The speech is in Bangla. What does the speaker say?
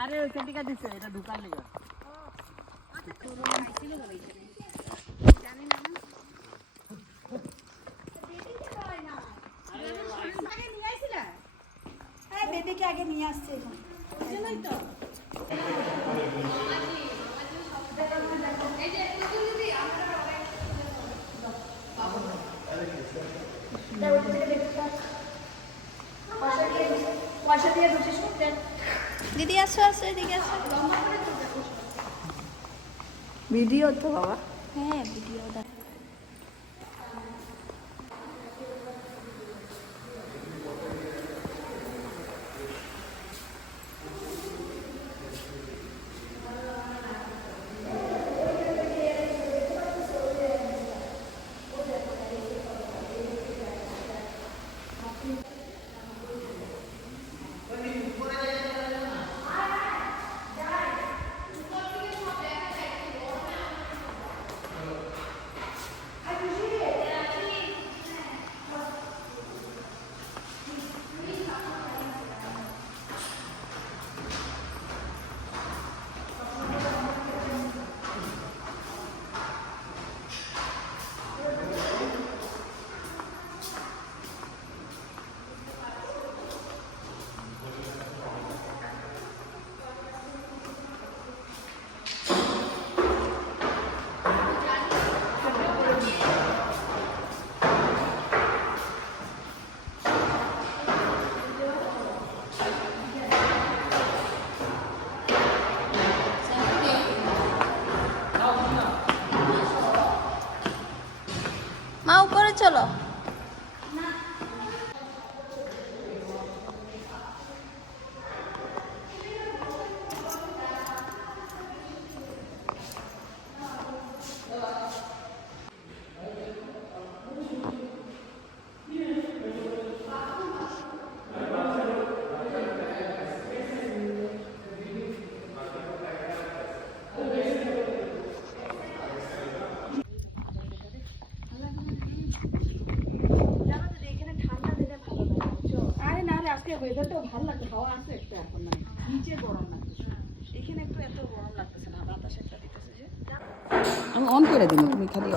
আরে ওই কেটিকা দিছে এটা ঢুকার লাগা জানি না আগে নিয়ে আইছিলা হ্যাঁ বেবিকে আগে নিয়ে আসছে এজন্যই তো এই যে তুমি যদি আমরা দিদি আসো আসো এদিকে আসো ভিডিও তো বাবা হ্যাঁ ভিডিও দেখ মা উপরে চলো ওয়েদারটাও ভালো লাগছে হাওয়া আছে একটা এখন মানে নিচে গরম লাগতেছে এখানে একটু এত গরম লাগতেছে না বাতাস একটা দিতেছে যে আমি অন করে দিই তুমি খালি